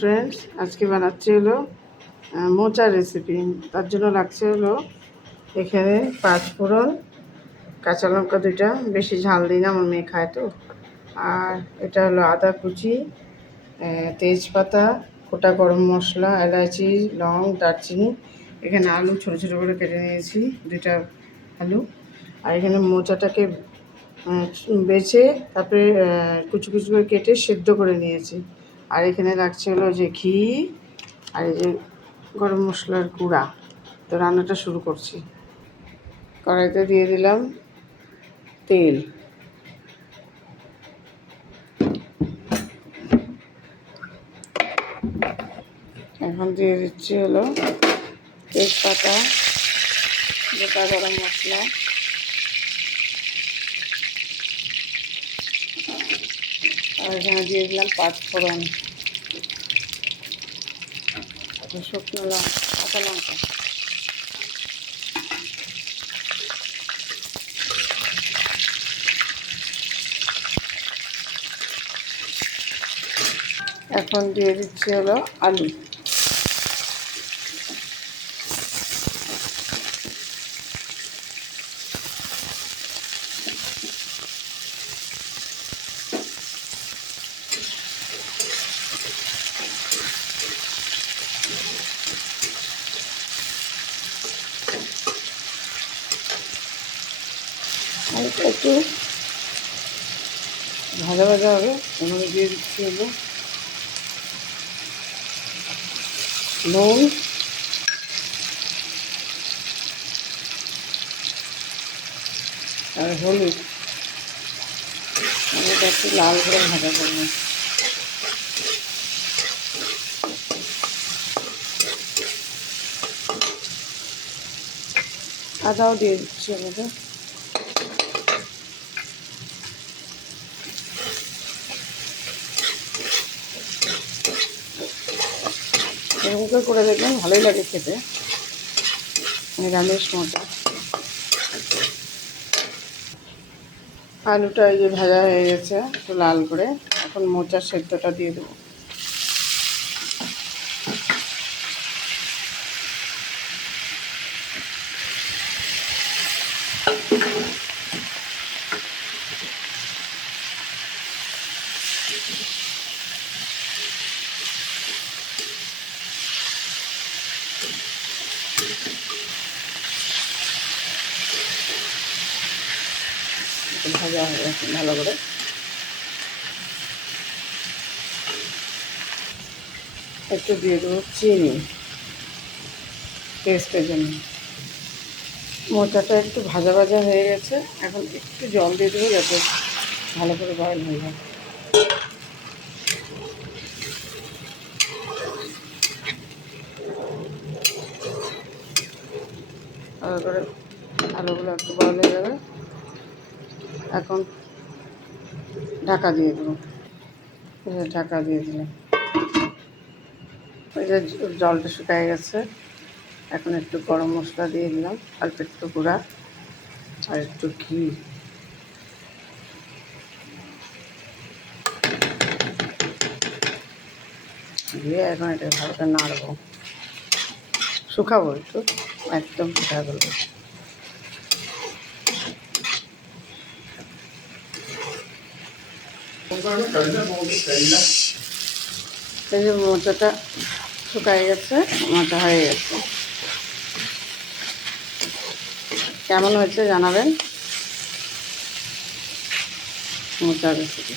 Friends, আজকে বানাচ্ছি হলো মোচার রেসিপি। তার জন্য লাগছে হলো এখানে 5 ফোড়ন, কাঁচা লঙ্কা 2টা, বেশি ঝাল দিই না, আমার মেয়ে খায় তো। আর এটা হলো আদা কুচি, তেজপাতা, গোটা গরম মশলা, এলাচি, লং, দারচিনি। এখানে আলু ছোটো ছোটো করে কেটে নিয়েছি, 2টা আলু। আর এখানে মোচাটাকে বেছে তারপরে কুচি কুচি করে কেটে সেদ্ধ করে নিয়েছি। আর এখানে রাখছে হলো যে ঘি, আর এই যে গরম মশলার গুঁড়া। তো রান্নাটা শুরু করছি। কড়াইতে দিয়ে দিলাম তেল। এখন দিয়ে দিচ্ছি হলো তেজপাতা, গোটা গরম মশলা, আর এখানে দিয়ে দিলাম 5 ফোড়ন, শুকনো লঙ্কা, কাঁচা লঙ্কা। এখন দিয়ে দিচ্ছি হলো আলু। আর এটা একটু ভাজা ভাজা হবে। এখানে দিয়ে দিচ্ছি হলো নুন, আর হলুদ। আমি এটা একটু লাল করে ভাজা করবো। আদাও দিয়ে দিচ্ছি আমাদের। এরকম করে দেখবেন, ভালোই লাগে খেতে, নিরামিষ মোচা। আলুটা এই যে ভাজা হয়ে গেছে একটু লাল করে। এখন মোচার সেদ্ধটা দিয়ে দেবো। ভাজা হয়ে গেছে ভালো করে। একটু দিয়ে দেবো চিনি টেস্টের জন্য। মোচাটা একটু ভাজা ভাজা হয়ে গেছে, এখন একটু জল দিয়ে দেবো যাতে ভালো করে বয়েল হয়ে যায়। ভালো করে আলুগুলো একটু বয়েল হয়ে যাবে। এখন ঢাকা দিয়ে দেবো। ঢাকা দিয়ে দিলাম। ওই যে জলটা শুকায় গেছে। এখন একটু গরম মশলা দিয়ে দিলাম, অল্প একটু গুঁড়া, আর একটু ঘি। দিয়ে এখন এটা ভালো করে নাড়বো, শুকাবো একটু, একদম শুকায় বলবো। এই যে মোচাটা শুকায় গেছে, মোচা হয়ে গেছে। কেমন হয়েছে জানাবেন মোচার রেসিপি।